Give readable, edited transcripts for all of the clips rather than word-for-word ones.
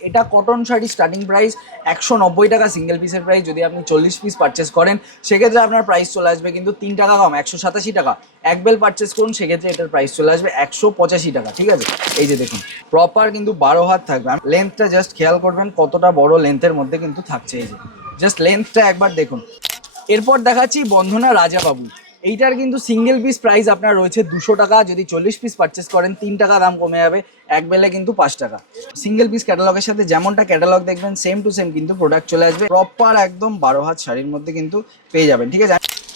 এটা cotton sari starting price 190 টাকা, single পিসের প্রাইস। যদি আপনি 40 পিস পারচেস করেন সেক্ষেত্রে আপনার প্রাইস চলে আসবে কিন্তু 3 টাকা কম, 187 টাকা। এক বেল পারচেস করুন সেক্ষেত্রে এটার প্রাইস চলে আসবে 185 টাকা। ঠিক আছে, এই যে দেখুন প্রপার কিন্তু 12 হাত থাকবে। লেন্থটা জাস্ট খেয়াল করবেন কতটা বড় লেন্থের মধ্যে কিন্তু থাকছে। এই যে জাস্ট লেন্থটা একবার দেখুন। এরপর দেখাচ্ছি বন্ধনা রাজাবাবু। এইটার কিন্তু সিঙ্গেল পিস প্রাইস আপনার রয়েছে 200 টাকা। যদি 40 পিস পারচেস করেন 3 টাকা দাম কমে যাবে, এক বেলে কিন্তু 5 টাকা। সিঙ্গেল পিস ক্যাটালগের সাথে যেমনটা ক্যাটালগ দেখবেন সেম টু সেম কিন্তু প্রোডাক্ট চলে আসবে। প্রপার একদম 12 হাত শাড়ির মধ্যে কিন্তু পেয়ে যাবেন। ঠিক আছে,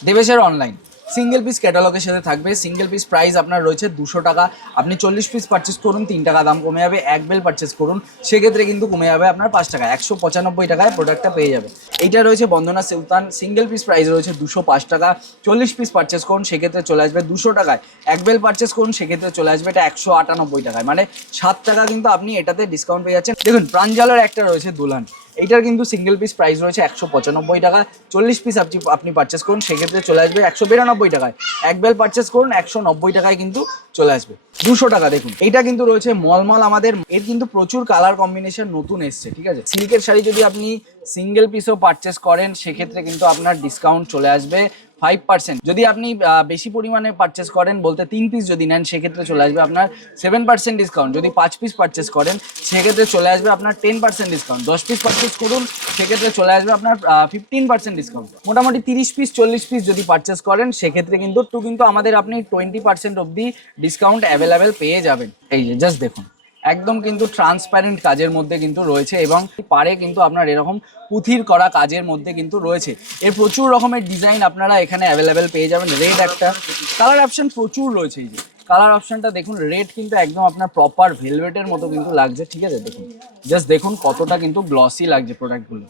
দেবেশের অনলাইন সিঙ্গেল পিস ক্যাটালগের সাথে থাকবে। সিঙ্গেল পিস প্রাইস আপনার রয়েছে 200 টাকা। আপনি 40 পিস পারচেস করুন 3 টাকা দাম কমে যাবে। এক বেল পারচেস করুন সেক্ষেত্রে কিন্তু কমে যাবে আপনার 5 টাকা, 195 টাকায় প্রোডাক্টটা পেয়ে যাবে। এইটা রয়েছে বন্দনা সুলতান, সিঙ্গেল পিস প্রাইস রয়েছে 205 টাকা। 40 পিস পারচেস করুন সেক্ষেত্রে চলে আসবে 200 টাকায়। এক বেল পারচেস করুন সেক্ষেত্রে চলে আসবে এটা 198 টাকায়, মানে 7 টাকা কিন্তু আপনি এটাতে ডিসকাউন্ট পেয়ে যাচ্ছেন। দেখুন প্রাঞ্জলের একটা রয়েছে দুলহান, এইটার কিন্তু সিঙ্গেল পিস প্রাইস রয়েছে 195 টাকা। 40 পিস আপনি পারচেস করুন সেক্ষেত্রে চলে আসবে 192 টাকায়। এক বেল পারচেস করুন 190 টাকায় কিন্তু চলে আসবে। 200 টাকা দেখুন, এইটা কিন্তু রয়েছে মলমল আমাদের। এর কিন্তু প্রচুর কালার কম্বিনেশন নতুন এসছে। ঠিক আছে, সিল্কের শাড়ি যদি আপনি সিঙ্গেল পিসও পারচেস করেন সেক্ষেত্রে কিন্তু আপনার ডিসকাউন্ট চলে আসবে 5%। যদি আপনি বেশি পরিমাণে পারচেস করেন বলতে 3 পিস যদি নেন সেক্ষেত্রে চলে আসবে আপনার 7% ডিসকাউন্ট। যদি 5 পিস পারচেস করেন সেক্ষেত্রে চলে আসবে আপনার 10% ডিসকাউন্ট। 10 পিস পারচেস করুন সেক্ষেত্রে চলে আসবে আপনার 15% ডিসকাউন্ট। মোটামুটি 30 পিস 40 পিস যদি পারচেস করেন সেক্ষেত্রে কিন্তু আমাদের আপনি 20% অবধি ডিসকাউন্ট অ্যাভেলেবেল পেয়ে যাবেন। এই যে জাস্ট দেখুন একদম কিন্তু ট্রান্সপারেন্ট কাজের মধ্যে কিন্তু রয়েছে এবং পারে কিন্তু আপনার এরকম পুঁথির করা কাজের মধ্যে কিন্তু রয়েছে। এর প্রচুর রকমের ডিজাইন আপনারা এখানে অ্যাভেলেবেল পেয়ে যাবেন। রেড একটা কালার অপশন প্রচুর রয়েছে। এই যে কালার অপশনটা দেখুন, রেড কিন্তু একদম আপনার প্রপার ভেলভেটের মতো কিন্তু লাগছে। ঠিক আছে, দেখুন জাস্ট দেখুন কতটা কিন্তু গ্লসি লাগছে প্রোডাক্টগুলো।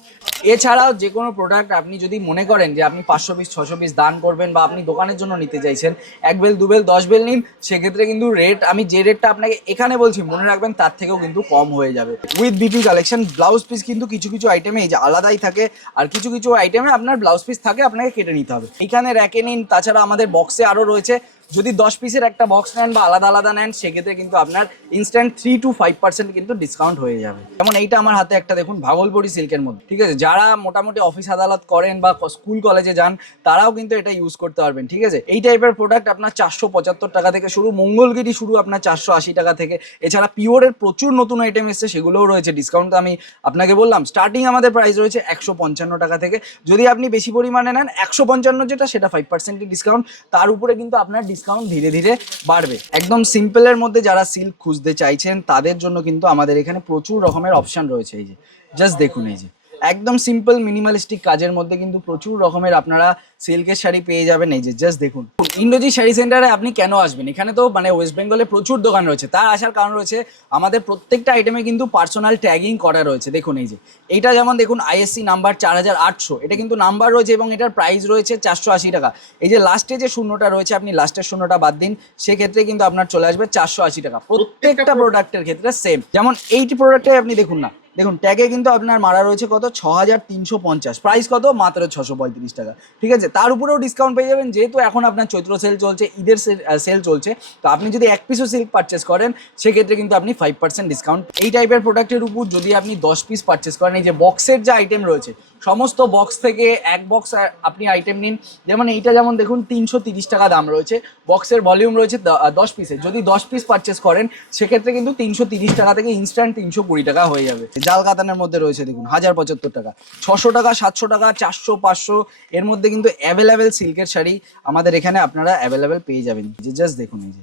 এছাড়াও যে কোনো প্রোডাক্ট আপনি যদি মনে করেন যে আপনি 500 পিস 600 পিস দান করবেন বা আপনি দোকানের জন্য নিতে চাইছেন, এক বেল 2 বেল 10 বেল নিন সেক্ষেত্রে কিন্তু রেট আমি যে রেটটা আপনাকে এখানে বলছি মনে রাখবেন তার থেকেও কিন্তু কম হয়ে যাবে। With BP collection blouse piece কিন্তু কিছু কিছু আইটেমে এই যে আলাদাই থাকে, আর কিছু কিছু আইটেমে আপনার ব্লাউজ পিস থাকে আপনাকে কেটে নিতে হবে। এখানে র্যাকে নিন, তাছাড়া আমাদের বক্সে আরও রয়েছে। যদি 10 পিসের একটা বক্স নেন বা আলাদা আলাদা নেন সেক্ষেত্রে কিন্তু আপনার ইনস্ট্যান্ট 3 to 5% কিন্তু ডিসকাউন্ট হয়ে যাবে। যেমন এইটা আমার হাতে একটা দেখুন ভাগলপুরি সিল্কের মধ্যে। ঠিক আছে, যারা মোটামুটি অফিস আদালত করেন বা স্কুল কলেজে যান তারাও কিন্তু এটা ইউজ করতে পারবেন। ঠিক আছে, এই টাইপের প্রোডাক্ট আপনার 475 টাকা থেকে শুরু, মঙ্গলগিরি শুরু আপনার 480 টাকা থেকে। এছাড়া পিওরের প্রচুর নতুন আইটেম এসছে সেগুলোও রয়েছে। ডিসকাউন্ট আমি আপনাকে বললাম স্টার্টিং আমাদের প্রাইস রয়েছে 155 টাকা থেকে। যদি আপনি বেশি পরিমাণে নেন 155 যেটা সেটা 5% ডিসকাউন্ট, তার উপরে কিন্তু আপনার ডিসকাউন্ট ধীরে ধীরে বাড়বে। একদম সিম্পলের মধ্যে যারা সিল্ক খুঁজতে চাইছেন তাদের জন্য কিন্তু আমাদের এখানে প্রচুর রকমের অপশন রয়েছে। এই যে জাস্ট দেখুন, এই যে একদম সিম্পল মিনিমালিস্টিক কাজের মধ্যে কিন্তু প্রচুর রকমের আপনারা সিল্কের শাড়ি পেয়ে যাবেন। এই যে জাস্ট দেখুন ইন্দ্রজি শাড়ি সেন্টারে আপনি কেন আসবেন, এখানে তো মানে ওয়েস্ট বেঙ্গলে প্রচুর দোকান রয়েছে। তার আসার কারণ রয়েছে আমাদের প্রত্যেকটা আইটেমে কিন্তু পার্সোনাল ট্যাগিং করা রয়েছে। দেখুন এই যে এইটা যেমন দেখুন আইএসসি নাম্বার 4800, এটা কিন্তু নাম্বার রয়েছে এবং এটার প্রাইস রয়েছে 480 টাকা। এই যে লাস্টে যে শূন্যটা রয়েছে আপনি লাস্টের শূন্যটা বাদ দিন সেক্ষেত্রে কিন্তু আপনার চলে আসবে 480 টাকা। প্রত্যেকটা প্রোডাক্টের ক্ষেত্রে সেম। যেমন এইটি প্রোডাক্টে আপনি দেখুন না, দেখুন ট্যাগে কিন্তু আপনার মারা রয়েছে কত 6350, প্রাইস কত মাত্র 635 টাকা। ঠিক আছে, তার উপরেও ডিসকাউন্ট পেয়ে যাবেন যেহেতু এখন আপনার চৈত্র সেল চলছে, ঈদের সেল চলছে। তো আপনি যদি এক পিসও সিল্ক পারচেস করেন সেক্ষেত্রে কিন্তু আপনি 5% ডিসকাউন্ট। এই টাইপের প্রোডাক্টের উপর যদি আপনি 10 পিস পারচেস করেন, এই যে বক্সের যে আইটেম রয়েছে সমস্ত বক্স থেকে এক বক্স আপনি আইটেম নিন। যেমন এইটা যেমন দেখুন 330 টাকা দাম রয়েছে, বক্সের ভলিউম রয়েছে 10 পিসের। যদি 10 পিস পারচেস করেন সেক্ষেত্রে কিন্তু 330 টাকা থেকে ইনস্ট্যান্ট 320 টাকা হয়ে যাবে। জাল কাতানের মধ্যে রয়েছে দেখুন 1075 টাকা, 600 টাকা, 700 টাকা, 400, 500 এর মধ্যে কিন্তু অ্যাভেলেবেল সিল্কের শাড়ি আমাদের এখানে আপনারা অ্যাভেলেবেল পেয়ে যাবেন। যে জাস্ট দেখুন এই যে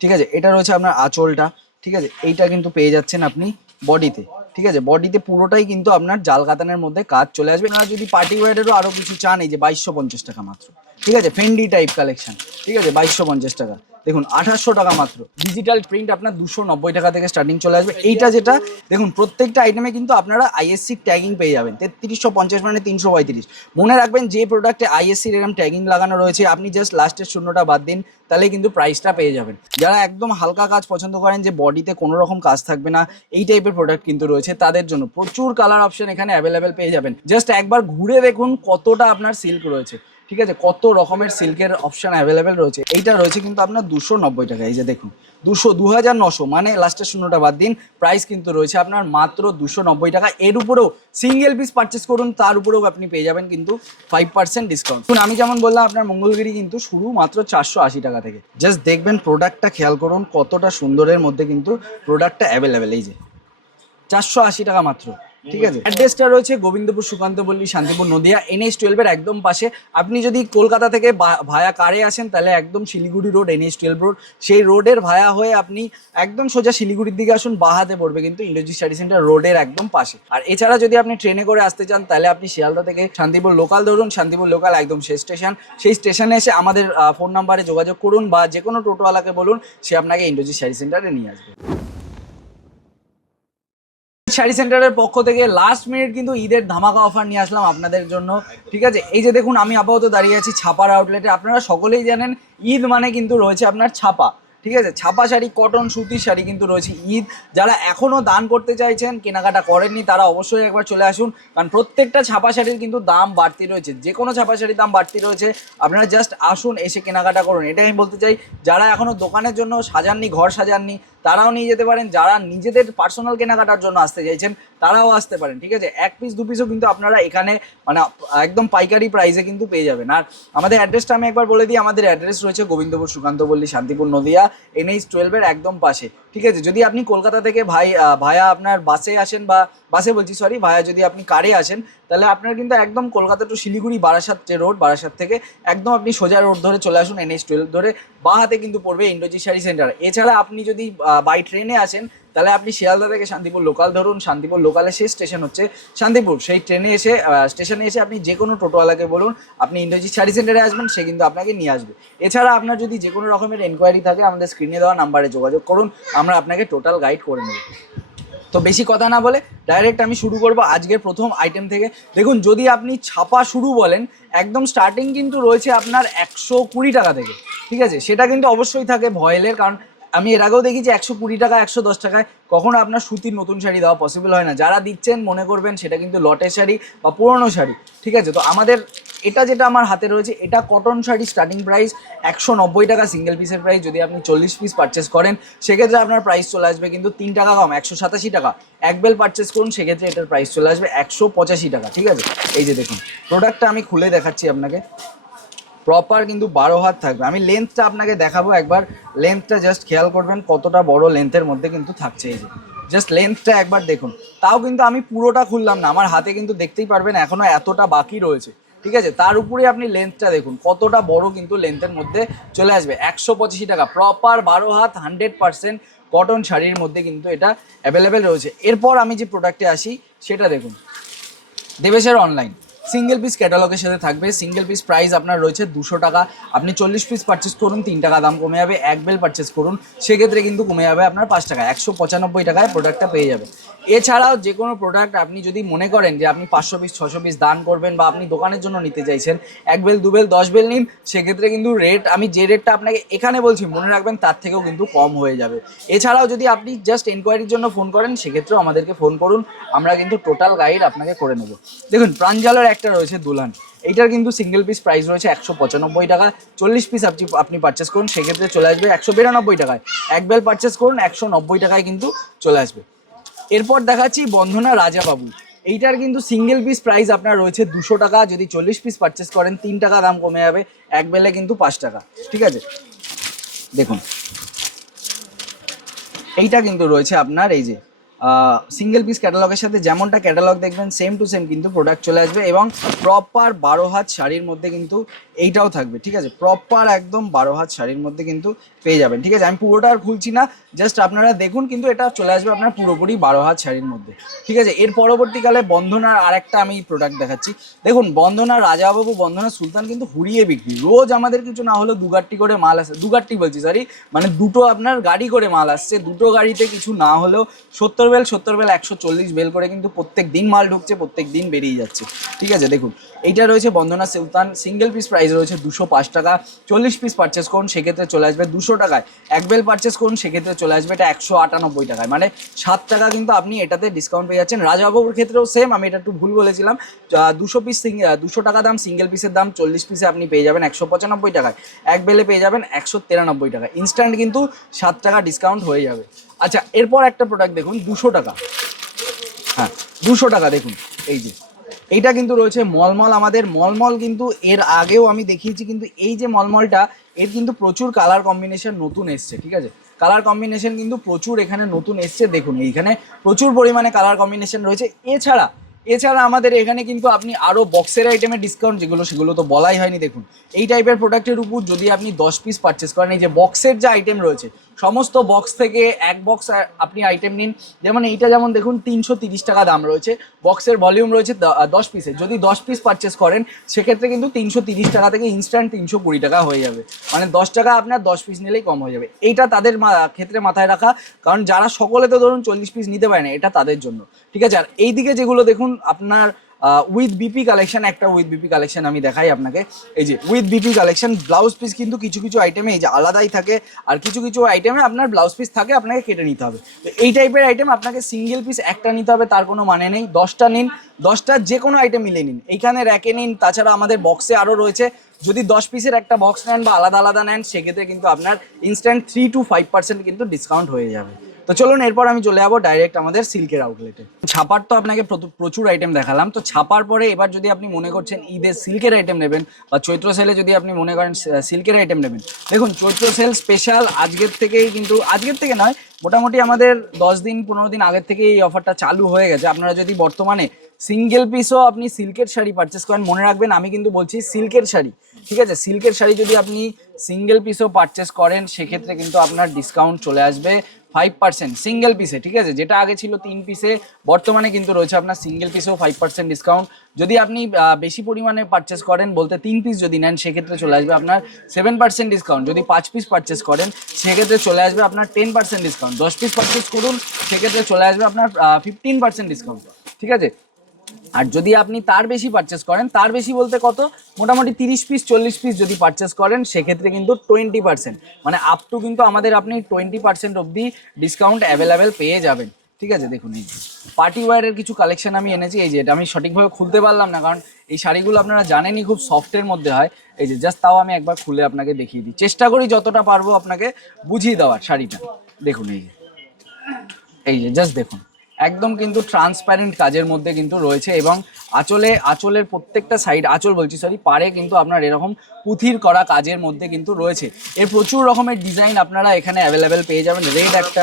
ঠিক আছে, এটা রয়েছে আপনার আঁচলটা। ঠিক আছে, এইটা কিন্তু পেয়ে যাচ্ছেন আপনি বডিতে। ঠিক আছে, বডিতে পুরোটাই কিন্তু আপনার জাল কাতানের মধ্যে কাজ চলে আসবে। আর যদি পার্টি ওয়্যারেরও আরো কিছু চান এই যে 2250 টাকা মাত্র। ঠিক আছে, ফেন্ডি টাইপ কালেকশন। ঠিক আছে, 2250 টাকা। দেখুন 2800 টাকা মাত্র। ডিজিটাল প্রিন্ট আপনার 290 টাকা থেকে স্টার্টিং চলে আসবে। এইটা যেটা দেখুন প্রত্যেকটা আইটেমে কিন্তু আপনারা আইএসসি ট্যাগিং পেয়ে যাবেন। 3350 মানে 335। মনে রাখবেন যে প্রোডাক্টে আইএসসির এরকম ট্যাগিং লাগানো রয়েছে আপনি জাস্ট লাস্টের শূন্যটা বাদ দিন তাহলে কিন্তু প্রাইসটা পেয়ে যাবেন। যারা একদম হালকা কাজ পছন্দ করেন যে বডিতে কোনো রকম কাজ থাকবে না এই টাইপের প্রোডাক্ট কিন্তু রয়েছে তাদের জন্য প্রচুর কালার অপশন এখানে অ্যাভেলেবেল পেয়ে যাবেন। জাস্ট একবার ঘুরে দেখুন কতটা আপনার সিল্ক রয়েছে। ঠিক আছে, কত রকমের সিল্কের অপশন অ্যাভেলেবেল রয়েছে। এইটা রয়েছে কিন্তু আপনার 290 টাকা। এই যে দেখুন 2900, মানে লাস্টের শূন্যটা বাদ দিন, প্রাইস কিন্তু রয়েছে আপনার মাত্র 290 টাকা। এর উপরেও সিঙ্গেল পিস পারচেস করুন, তার উপরেও আপনি পেয়ে যাবেন কিন্তু 5% ডিসকাউন্ট। আমি যেমন বললাম আপনার মঙ্গলগিরি কিন্তু শুরু মাত্র 480 টাকা থেকে। জাস্ট দেখবেন প্রোডাক্টটা খেয়াল করুন কতটা সুন্দরের মধ্যে কিন্তু প্রোডাক্টটা অ্যাভেলেবেল। এই যে 480 টাকা মাত্র, ঠিক আছে। অ্যাড্রেসটা রয়েছে গোবিন্দপুর সুকান্ত পল্লী, শান্তিপুর, নদিয়া, NH-12 এর একদম পাশে। আপনি যদি কলকাতা থেকে ভায়া কারে আসেন তাহলে একদম শিলিগুড়ি রোড, NH-12 রোড, সেই রোডের ভায়া হয়ে আপনি একদম সোজা শিলিগুড়ির দিকে আসুন, বাহাতে পড়বে কিন্তু ইন্ডোজি স্টাডি সেন্টার রোডের একদম পাশে। আর এছাড়া যদি আপনি ট্রেনে করে আসতে চান তাহলে আপনি শিয়ালদা থেকে শান্তিপুর লোকাল ধরুন, শান্তিপুর লোকাল একদম শেষ স্টেশন, সেই স্টেশনে এসে আমাদের ফোন নাম্বারে যোগাযোগ করুন বা যে কোনো টোটোওয়ালাকে বলুন, সে আপনাকে ইন্ডোজি স্টাডি সেন্টারে নিয়ে আসবে। শাড়ি সেন্টারের পক্ষ থেকে লাস্ট মিনিট কিন্তু ঈদের ধামাকা অফার নিয়ে আসলাম আপনাদের জন্য, ঠিক আছে। এই যে দেখুন আমি আপাতত দাঁড়িয়ে আছি ছাপার আউটলেটে। আপনারা সকলেই জানেন ঈদ মানে কিন্তু রয়েছে আপনার ছাপা, ঠিক আছে। ছাপা শাড়ি, কটন সুতির শাড়ি কিন্তু রয়েছে ঈদ। যারা এখনও দান করতে চাইছেন, কেনাকাটা করেননি, তারা অবশ্যই একবার চলে আসুন, কারণ প্রত্যেকটা ছাপা শাড়ির কিন্তু দাম বাড়তি রয়েছে। যে কোনো ছাপা শাড়ির দাম বাড়তি রয়েছে, আপনারা জাস্ট আসুন, এসে কেনাকাটা করুন। এটাই আমি বলতে চাই। যারা এখনও দোকানের জন্য সাজাননি, ঘর সাজাননি, তারাও নিয়ে যেতে পারেন। যারা নিজেদের পার্সোনাল কেনাকাটার জন্য আসতে চাইছেন তারাও আসতে পারেন, ঠিক আছে। 1 পিস 2 পিসও কিন্তু আপনারা এখানে মানে একদম পাইকারি প্রাইসে কিন্তু পেয়ে যাবেন। আর আমাদের অ্যাড্রেসটা আমি একবার বলে দিই। আমাদের অ্যাড্রেস রয়েছে গোবিন্দপুর সুকান্ত পল্লী, শান্তিপুর, নদিয়া, NH-12 এর একদম পাশে, ঠিক আছে। যদি আপনি কলকাতা থেকে ভায়া আপনার বাসে আসেন, বা বাসে বলছি সরি, ভায়া যদি আপনি কারে আসেন তাহলে আপনার কিন্তু একদম কলকাতা টু শিলিগুড়ি বারাসাত যে রোড, বারাসাত থেকে একদম আপনি সোজা রোড ধরে চলে আসুন, NH-12 ধরে বাঁ হাতে কিন্তু পড়বে ইন্ডোজি শাড়ি সেন্টার। এছাড়া আপনি যদি বাই ট্রেনে আসেন তাহলে আপনি শিয়ালদা থেকে শান্তিপুর লোকাল ধরুন, শান্তিপুর লোকালে শেষ স্টেশন হচ্ছে শান্তিপুর, সেই ট্রেনে এসে স্টেশনে এসে আপনি যে কোনো টোটোওয়ালাকে বলুন আপনি ইন্ডোজি শাড়ি সেন্টারে আসবেন, সে কিন্তু আপনাকে নিয়ে আসবে। এছাড়া আপনার যদি যে কোনো রকমের এনকোয়ারি থাকে আমাদের স্ক্রিনে দেওয়া নাম্বারে যোগাযোগ করুন, আমরা আপনাকে টোটাল গাইড করে নেব। তো বেশি কথা না বলে ডাইরেক্ট আমি শুরু করব আজকের প্রথম আইটেম থেকে। দেখুন যদি আপনি ছাপা শুরু বলেন, একদম স্টার্টিং কিন্তু রয়েছে আপনার 120 টাকা থেকে, ঠিক আছে। সেটা কিন্তু অবশ্যই থাকে ভয়েলের, কারণ আমি এর আগেও দেখি যে 120 টাকা 110 টাকায় কখনো আপনার সুতির নতুন শাড়ি দেওয়া পসিবল হয় না। যারা দিচ্ছেন মনে করবেন সেটা কিন্তু লটের শাড়ি বা পুরনো শাড়ি, ঠিক আছে। তো আমাদের এটা যেটা আমার হাতে রয়েছে, এটা কটন শাড়ি, স্টার্টিং প্রাইস 190 টাকা সিঙ্গেল পিসের প্রাইস। যদি আপনি 40 পিস পারচেস করেন সেক্ষেত্রে আপনার প্রাইস চলে আসবে কিন্তু 3 টাকা কম, 187 টাকা। এক বেল পারচেস করুন সেক্ষেত্রে এটার প্রাইস চলে আসবে 185 টাকা, ঠিক আছে। এই যে দেখুন প্রোডাক্টটা আমি খুলে দেখাচ্ছি আপনাকে, প্রপার কিন্তু 12 হাত থাকবে। আমি লেন্থটা আপনাকে দেখাবো একবার, লেন্থটা জাস্ট খেয়াল করবেন কতটা বড় লেন্থের মধ্যে কিন্তু থাকছে। এই যে জাস্ট লেন্থটা একবার দেখুন। তাও কিন্তু আমি পুরোটা খুললাম না, আমার হাতে কিন্তু দেখতেই পারবেন এখনো এতটা বাকি রয়েছে, ঠিক আছে। তার উপরে আপনি লেন্থটা দেখুন কতটা বড় কিন্তু লেন্থের মধ্যে চলে আসবে। 185 টাকা, প্রপার 12 হাত 100% কটন শাড়ির মধ্যে কিন্তু এটা অ্যাভেলেবেল রয়েছে। এরপর আমি যে প্রোডাক্টে আসি সেটা দেখুন, দেবেশের অনলাইন সিঙ্গেল পিস ক্যাটালগের সাথে থাকবে। সিঙ্গেল পিস প্রাইস আপনার রয়েছে 200 টাকা। আপনি 40 পিস পারচেস করুন 3 টাকা দাম কমে যাবে। এক বেল পারচেস করুন সেক্ষেত্রে কিন্তু কমে যাবে আপনার 5 টাকা, 195 টাকায় প্রোডাক্টটা পেয়ে যাবে। এছাড়াও যে কোনো প্রোডাক্ট আপনি যদি মনে করেন যে আপনি 500 পিস 600 পিস দান করবেন বা আপনি দোকানের জন্য নিতে চাইছেন, 1 বেল 2 বেল 10 বেল নিন, সেক্ষেত্রে কিন্তু রেট আমি যে রেটটা আপনাকে এখানে বলছি মনে রাখবেন তার থেকেও কিন্তু কম হয়ে যাবে। এছাড়াও যদি আপনি জাস্ট এনকোয়ারির জন্য ফোন করেন সেক্ষেত্রেও আমাদেরকে ফোন করুন, আমরা কিন্তু টোটাল গাইড আপনাকে করে নেব। দেখুন প্রাঞ্জলের একটা রয়েছে দুলহান, এইটার কিন্তু সিঙ্গেল পিস প্রাইস রয়েছে 195 টাকা। 40 পিস আপনি পারচেস করুন সেক্ষেত্রে চলে আসবে 192 টাকায়। এক বেল পারচেস করুন 190 টাকায় কিন্তু চলে আসবে। এরপর দেখাচ্ছি বন্ধনা রাজাবাবু, এইটার কিন্তু সিঙ্গেল পিস প্রাইস আপনার রয়েছে 200 টাকা। যদি 40 পিস পারচেস করেন 3 টাকা দাম কমে যাবে, এক বেলে কিন্তু 5 টাকা, ঠিক আছে। দেখুন এইটা কিন্তু রয়েছে আপনার এই যে সিঙ্গেল পিস ক্যাটালগের সাথে, যেমনটা ক্যাটালগ দেখবেন সেম টু সেম কিন্তু প্রোডাক্ট চলে আসবে এবং প্রপার 12 হাত শাড়ির মধ্যে কিন্তু এইটাও থাকবে, ঠিক আছে। প্রপার একদম 12 হাত শাড়ির মধ্যে কিন্তু পেয়ে যাবেন, ঠিক আছে। আমি পুরোটা আর খুলছি না, জাস্ট আপনারা দেখুন কিন্তু এটা চলে আসবে আপনার পুরোপুরি 12 হাত শাড়ির মধ্যে, ঠিক আছে। এর পরবর্তীকালে বন্ধনার আরেকটা আমি প্রোডাক্ট দেখাচ্ছি। দেখুন বন্ধনা রাজাবাবু, বন্ধনা সুলতান কিন্তু হুড়িয়ে বিক্রি, রোজ আমাদের কিছু না হলেও 2 গাড়ি করে মাল আসে, 2 গাড়ি বলছি সরি, মানে দুটো আপনার গাড়ি করে মাল আসছে। দুটো গাড়িতে কিছু না হলেও 70 বেল 70 বেল 140 বেল করে কিন্তু প্রত্যেক দিন মাল ঢুকছে, প্রত্যেক দিন বেরিয়ে যাচ্ছে। ঠিক আছে, দেখুন এইটা রয়েছে বন্দনা সুলতান, সিঙ্গেল পিস প্রাইস রয়েছে 205 টাকা। 40 পিস পারচেস করুন সেক্ষেত্রে চলে আসবে 200 টাকায়। এক বেল পারচেস করুন সেক্ষেত্রে চলে আসবে এটা 198 টাকায়, মানে 7 টাকা কিন্তু আপনি এটাতে ডিসকাউন্ট পেয়ে যাচ্ছেন। রাজাবাবুর ক্ষেত্রেও সেম, আমি এটা একটু ভুল বলেছিলাম। 200 পিস 200 টাকা দাম সিঙ্গেল পিসের দাম, 40 পিসে আপনি পেয়ে যাবেন 195 টাকায়, এক বেলে পেয়ে যাবেন 193 টাকা। ইনস্ট্যান্ট কিন্তু 7 টাকা ডিসকাউন্ট হয়ে যাবে। আচ্ছা, এরপর একটা প্রোডাক্ট দেখুন 200 টাকা, হ্যাঁ 200 টাকা দেখুন, এই যে এইটা কিন্তু রয়েছে মলমল। আমাদের মলমল কিন্তু এর আগেও আমি দেখিয়েছি, কিন্তু এই যে মলমলটা এর কিন্তু প্রচুর কালার কম্বিনেশন নতুন এসছে। ঠিক আছে, কালার কম্বিনেশন কিন্তু প্রচুর এখানে নতুন এসছে, দেখুন এইখানে প্রচুর পরিমাণে কালার কম্বিনেশন রয়েছে। এছাড়া আমাদের এখানে কিন্তু আপনি আরও বক্সের আইটেমের ডিসকাউন্ট যেগুলো সেগুলো তো বলাই হয়নি। দেখুন এই টাইপের প্রোডাক্টের উপর যদি আপনি 10 পিস পারচেস করেন, এই যে বক্সের যে আইটেম রয়েছে সমস্ত বক্স থেকে এক বক্স আপনি আইটেম নিন, যেমন এইটা যেমন দেখুন 330 টাকা দাম রয়েছে, বক্সের ভলিউম রয়েছে 10 পিসের। যদি 10 পিস পারচেস করেন সেক্ষেত্রে কিন্তু 330 টাকা থেকে ইনস্ট্যান্ট 320 টাকা হয়ে যাবে, মানে 10 টাকা আপনার 10 পিস নিলেই কম হয়ে যাবে। এইটা তাদের ক্ষেত্রে মাথায় রাখা, কারণ যারা সকলে তো ধরুন 40 পিস নিতে পারে না, এটা তাদের জন্য। ঠিক আছে, আর এইদিকে যেগুলো দেখুন আপনার উইথ বিপি কালেকশন, একটা উইথ বিপি কালেকশন আমি দেখাই আপনাকে। এই যে with BP collection, blouse piece কিন্তু কিছু কিছু আইটেমে এই যে আলাদাই থাকে, আর কিছু কিছু আইটেমে আপনার ব্লাউজ পিস থাকে, আপনাকে কেটে নিতে হবে। তো এই টাইপের আইটেম আপনাকে সিঙ্গেল পিস একটা নিতে হবে তার কোনো মানে নেই, 10টা নিন, 10টা যে কোনো আইটেম মিলে নিন, এইখানে র্যাকে নিন। তাছাড়া আমাদের বক্সে আরও রয়েছে, যদি 10 পিসের একটা বক্স নেন বা আলাদা আলাদা নেন সেক্ষেত্রে কিন্তু আপনার ইনস্ট্যান্ট 3 to 5% কিন্তু ডিসকাউন্ট হয়ে যাবে। তো চলুন এরপর আমি চলে যাবো ডাইরেক্ট আমাদের সিল্কের আউটলেটে। ছাপার তো আপনাকে প্রচুর আইটেম দেখালাম, তো ছাপার পরে এবার যদি আপনি মনে করছেন ঈদের সিল্কের আইটেম নেবেন বা চৈত্র সেলে যদি আপনি মনে করেন সিল্কের আইটেম নেবেন, দেখুন চৈত্র সেল স্পেশাল আজকের থেকেই, কিন্তু আজকের থেকে নয়, মোটামুটি আমাদের 10 দিন 15 দিন আগের থেকে এই অফারটা চালু হয়ে গেছে। আপনারা যদি বর্তমানে সিঙ্গেল পিসও আপনি সিল্কের শাড়ি পারচেস করেন, মনে রাখবেন আমি কিন্তু বলছি সিল্কের শাড়ি। ঠিক আছে, সিল্কের শাড়ি যদি আপনি সিঙ্গেল পিসও পারচেস করেন সেক্ষেত্রে কিন্তু আপনার ডিসকাউন্ট চলে আসবে 5% সিঙ্গেল পিসে। ঠিক আছে, যেটা আগে ছিল 3 পিসে, বর্তমানে কিন্তু রয়েছে আপনার সিঙ্গেল পিসেও 5% ডিসকাউন্ট। যদি আপনি বেশি পরিমাণে পারচেস করেন, বলতে 3 পিস যদি নেন সেক্ষেত্রে চলে আসবে আপনার 7% ডিসকাউন্ট। যদি 5 পিস পারচেস করেন সেক্ষেত্রে চলে আসবে আপনার 10% ডিসকাউন্ট। 10 পিস পারচেস করুন সেক্ষেত্রে চলে আসবে আপনার 15% ডিসকাউন্ট। ঠিক আছে, আর যদি আপনি তার বেশি পারচেস করেন, তার বেশি বলতে কত, মোটামুটি 30 পিস 40 পিস যদি পারচেস করেন সেক্ষেত্রে কিন্তু 20%, মানে আপ টু কিন্তু আমাদের আপনি 20% অবধি ডিসকাউন্ট অ্যাভেলেবেল পেয়ে যাবেন। ঠিক আছে, দেখুন এই পার্টি ওয়্যারের কিছু কালেকশন আমি এনেছি। এই যে এটা আমি সঠিকভাবে খুলতে পারলাম না, কারণ এই শাড়িগুলো আপনারা জানেনই খুব সফটের মধ্যে হয়। এই যে জাস্ট তাও আমি একবার খুলে আপনাকে দেখিয়ে দিই, চেষ্টা করি যতটা পারবো আপনাকে বুঝিয়ে দেওয়ার শাড়িটা। দেখুন এই যে জাস্ট দেখুন, একদম কিন্তু ট্রান্সপারেন্ট কাজের মধ্যে কিন্তু রয়েছে, এবং আঁচলের প্রত্যেকটা সাইড, আঁচল বলছি সরি, পারে কিন্তু আপনার এরকম পুঁথির করা কাজের মধ্যে কিন্তু রয়েছে। এর প্রচুর রকমের ডিজাইন আপনারা এখানে অ্যাভেলেবেল পেয়ে যাবেন। রেড একটা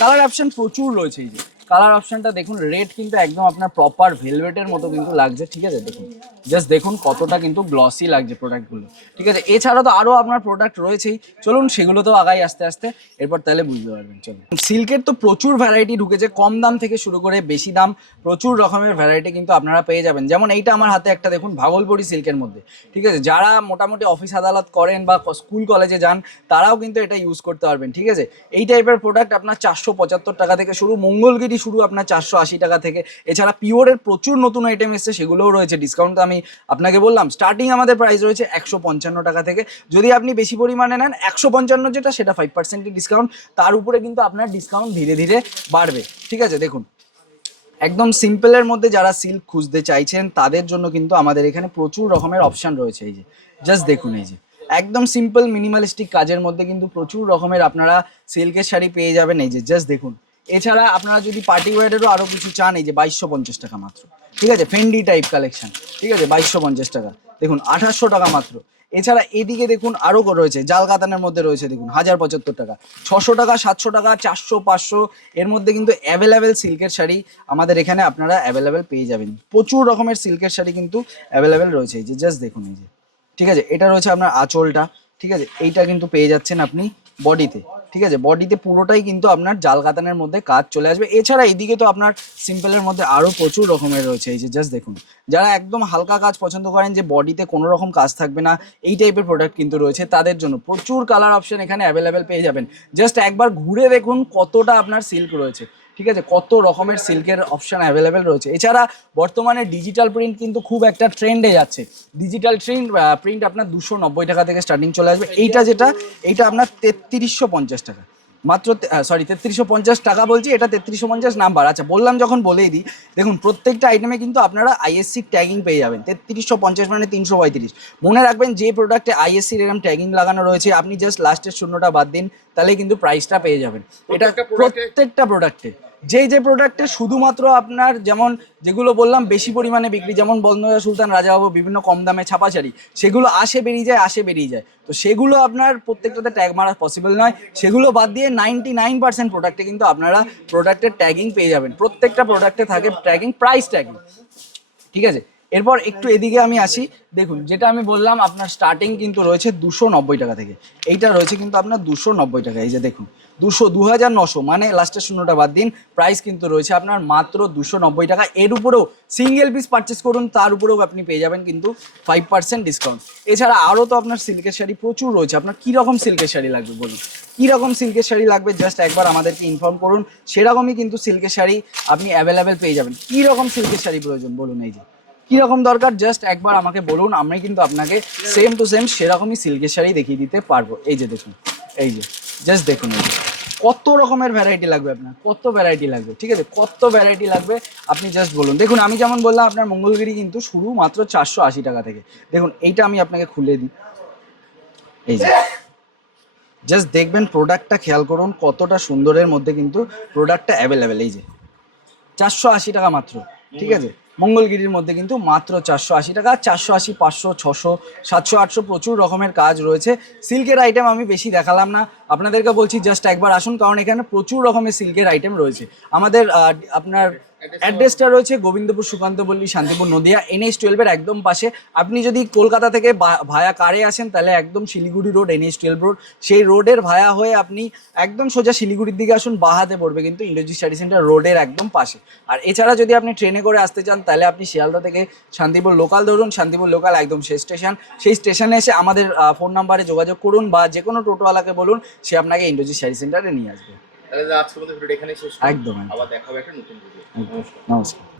কালার অপশন প্রচুর রয়েছে, এই যে কালার অপশনটা দেখুন, রেড কিন্তু একদম আপনার প্রপার ভেলভেটের মতো কিন্তু লাগছে। ঠিক আছে, দেখুন জাস্ট দেখুন কতটা কিন্তু গ্লসি লাগছে প্রোডাক্টগুলো। ঠিক আছে, এছাড়া তো আরও আপনার প্রোডাক্ট রয়েছেই, চলুন সেগুলো তো আগাই আস্তে আস্তে, এরপর তাহলে বুঝতে পারবেন। চলুন, সিল্কের তো প্রচুর ভ্যারাইটি ঢুকেছে, কম দাম থেকে শুরু করে বেশি দাম, প্রচুর রকমের ভ্যারাইটি কিন্তু আপনারা পেয়ে যাবেন। যেমন এইটা আমার হাতে একটা দেখুন, ভাগলপুরি সিল্কের মধ্যে। ঠিক আছে, যারা মোটামুটি অফিস আদালত করেন বা স্কুল কলেজে যান তারাও কিন্তু এটা ইউজ করতে পারবেন। ঠিক আছে, এই টাইপের প্রোডাক্ট আপনার 475 টাকা থেকে শুরু, মঙ্গলগিরি শুরু আপনার 480 টাকা থেকে। এছাড়া পিওরের প্রচুর নতুন আইটেম এসছে, সেগুলোও রয়েছে। ডিসকাউন্ট আমি আপনাকে বললাম, স্টার্টিং আমাদের প্রাইস রয়েছে 155 টাকা থেকে। যদি আপনি বেশি পরিমাণে নেন 155 যেটা, সেটা 5% ডিসকাউন্ট, তার উপরে কিন্তু আপনার ডিসকাউন্ট ধীরে ধীরে বাড়বে। ঠিক আছে, দেখুন একদম সিম্পলের মধ্যে যারা সিল্ক খুঁজতে চাইছেন তাদের জন্য কিন্তু আমাদের এখানে প্রচুর রকমের অপশান রয়েছে। এই যে জাস্ট দেখুন, এই যে একদম সিম্পল মিনিমালিস্টিক কাজের মধ্যে কিন্তু প্রচুর রকমের আপনারা সিল্কের শাড়ি পেয়ে যাবেন। এই যে জাস্ট দেখুন, এছাড়া আপনারা যদি পার্টি ওয়্যারেরও আরও কিছু চান, এই যে 2250 টাকা মাত্র। ঠিক আছে, ফেন্ডি টাইপ কালেকশন, ঠিক আছে 2250 টাকা। দেখুন 2800 টাকা মাত্র। এছাড়া এদিকে দেখুন আরও রয়েছে, জাল কাতানের মধ্যে রয়েছে, দেখুন 1075 টাকা, 600 টাকা, 700 টাকা, 400, 500, এর মধ্যে কিন্তু অ্যাভেলেবেল সিল্কের শাড়ি আমাদের এখানে আপনারা অ্যাভেলেবেল পেয়ে যাবেন। প্রচুর রকমের সিল্কের শাড়ি কিন্তু অ্যাভেলেবেল রয়েছে। এই যে জাস্ট দেখুন, এই যে ঠিক আছে, এটা রয়েছে আপনার আঁচলটা। ঠিক আছে, এইটা কিন্তু পেয়ে যাচ্ছেন আপনি বডিতে। ঠিক আছে, বডিতে পুরোটাই কিন্তু আপনার জাল কাতানের মধ্যে কাজ চলে আসবে। এছাড়া এইদিকে তো আপনার সিম্পলের মধ্যে আরও প্রচুর রকমের রয়েছে। এই যে জাস্ট দেখুন, যারা একদম হালকা কাজ পছন্দ করেন, যে বডিতে কোনো রকম কাজ থাকবে না, এই টাইপের প্রোডাক্ট কিন্তু রয়েছে তাদের জন্য। প্রচুর কালার অপশন এখানে অ্যাভেলেবেল পেয়ে যাবেন। জাস্ট একবার ঘুরে দেখুন কতটা আপনার সিল্ক রয়েছে। ঠিক আছে, কত রকমের সিল্কের অপশন অ্যাভেলেবেল রয়েছে। এছাড়া বর্তমানে ডিজিটাল প্রিন্ট কিন্তু খুব একটা ট্রেন্ডে যাচ্ছে। ডিজিটাল প্রিন্ট আপনার 290 টাকা থেকে স্টার্টিং চলে আসবে। এইটা আপনার 3350 টাকা মাত্র, সরি 3350 টাকা বলছি, এটা 3350 নাম্বার। আচ্ছা বললাম যখন বলেই দিই, দেখুন প্রত্যেকটা আইটেমে কিন্তু আপনারা আইএসসি ট্যাগিং পেয়ে যাবেন। 3350 মানে 335। মনে রাখবেন যে প্রোডাক্টে আইএসসির এরকম ট্যাগিং লাগানো রয়েছে, আপনি জাস্ট লাস্টের শূন্যটা বাদ দিন, তাহলে কিন্তু প্রাইসটা পেয়ে যাবেন। এটা প্রত্যেকটা প্রোডাক্টে, যে প্রোডাক্টে শুধুমাত্র আপনার যেমন যেগুলো বললাম বেশি পরিমাণে বিক্রি, যেমন বন্দনা সুলতান, রাজাবাবু, বিভিন্ন কম দামে ছাপাচারি, সেগুলো আসে বেরিয়ে যায়, তো সেগুলো আপনার প্রত্যেকটাতে ট্যাগ মারা পসিবল নয়। সেগুলো বাদ দিয়ে 99% প্রোডাক্টে কিন্তু আপনারা প্রোডাক্টের ট্যাগিং পেয়ে যাবেন। প্রত্যেকটা প্রোডাক্টে থাকে ট্যাগিং, প্রাইস ট্যাগিং, ঠিক আছে। এরপর একটু এদিকে আমি আসি, দেখুন যেটা আমি বললাম আপনার স্টার্টিং কিন্তু রয়েছে 290 টাকা থেকে, এইটা রয়েছে কিন্তু আপনার 290 টাকা। এই যে দেখুন 2900, মানে লাস্টের শূন্যটা বাদ দিন, প্রাইস কিন্তু রয়েছে আপনার মাত্র 290 টাকা। এর উপরেও সিঙ্গেল পিস পারচেস করুন, তার উপরেও আপনি পেয়ে যাবেন কিন্তু 5% ডিসকাউন্ট। এছাড়া আরও তো আপনার সিল্কের শাড়ি প্রচুর রয়েছে। আপনার কীরকম সিল্কের শাড়ি লাগবে বলুন, কীরকম সিল্কের শাড়ি লাগবে জাস্ট একবার আমাদেরকে ইনফর্ম করুন, সেরকমই কিন্তু সিল্কের শাড়ি আপনি অ্যাভেলেবেল পেয়ে যাবেন। কীরকম সিল্কের শাড়ি প্রয়োজন বলুন, এই যে কীরকম দরকার জাস্ট একবার আমাকে বলুন, আমি কিন্তু আপনাকে সেম টু সেম সেরকমই সিল্কের শাড়ি দেখিয়ে দিতে পারবো। এই যে দেখুন, এই যে জাস্ট দেখুন, এই যে কত রকমের ভ্যারাইটি লাগবে আপনার, কত ভ্যারাইটি লাগবে, ঠিক আছে, কত ভ্যারাইটি লাগবে আপনি জাস্ট বলুন। দেখুন আমি যেমন বললাম আপনার মঙ্গলগিরি কিন্তু শুরু মাত্র 480 টাকা থেকে। দেখুন এইটা আমি আপনাকে খুলে দিই, এই যে জাস্ট দেখবেন প্রোডাক্টটা, খেয়াল করুন কতটা সুন্দরের মধ্যে কিন্তু প্রোডাক্টটা অ্যাভেলেবেল। এই যে 480 টাকা মাত্র, ঠিক আছে, মঙ্গলগিরির মধ্যে কিন্তু মাত্র 480 টাকা। 480, 500, 600, 700, 800 প্রচুর রকমের কাজ রয়েছে। সিল্কের আইটেম আমি বেশি দেখালাম না, আপনাদেরকে বলছি জাস্ট একবার আসুন, কারণ এখানে প্রচুর রকমের সিল্কের আইটেম রয়েছে। আমাদের আপনার অ্যাড্রেসটা রয়েছে গোবিন্দপুর, সুকান্তপল্লী, শান্তিপুর, নদিয়া, NH-12 একদম পাশে। আপনি যদি কলকাতা থেকে ভায়া কারে আসেন, তাহলে একদম শিলিগুড়ি রোড, NH-12 রোড, সেই রোডের ভায়া হয়ে আপনি একদম সোজা শিলিগুড়ির দিকে আসুন, বাহাতে পড়বে কিন্তু ইন্ডোজি স্টাডি সেন্টার রোডের একদম পাশে। আর এছাড়া যদি আপনি ট্রেনে করে আসতে চান, তাহলে আপনি শিয়ালদা থেকে শান্তিপুর লোকাল ধরুন, শান্তিপুর লোকাল একদম শেষ স্টেশন, সেই স্টেশনে এসে আমাদের ফোন নাম্বারে যোগাযোগ করুন, বা যে কোনো টোটোওয়ালাকে বলুন, সে আপনাকে ইন্ডোজি স্টাডি সেন্টারে নিয়ে আসবে। তাহলে আজকের মতো ভিডিওটা এখানেই শেষ করব। একদম আবার দেখা হবে একটা নতুন ভিডিও। নমস্কার।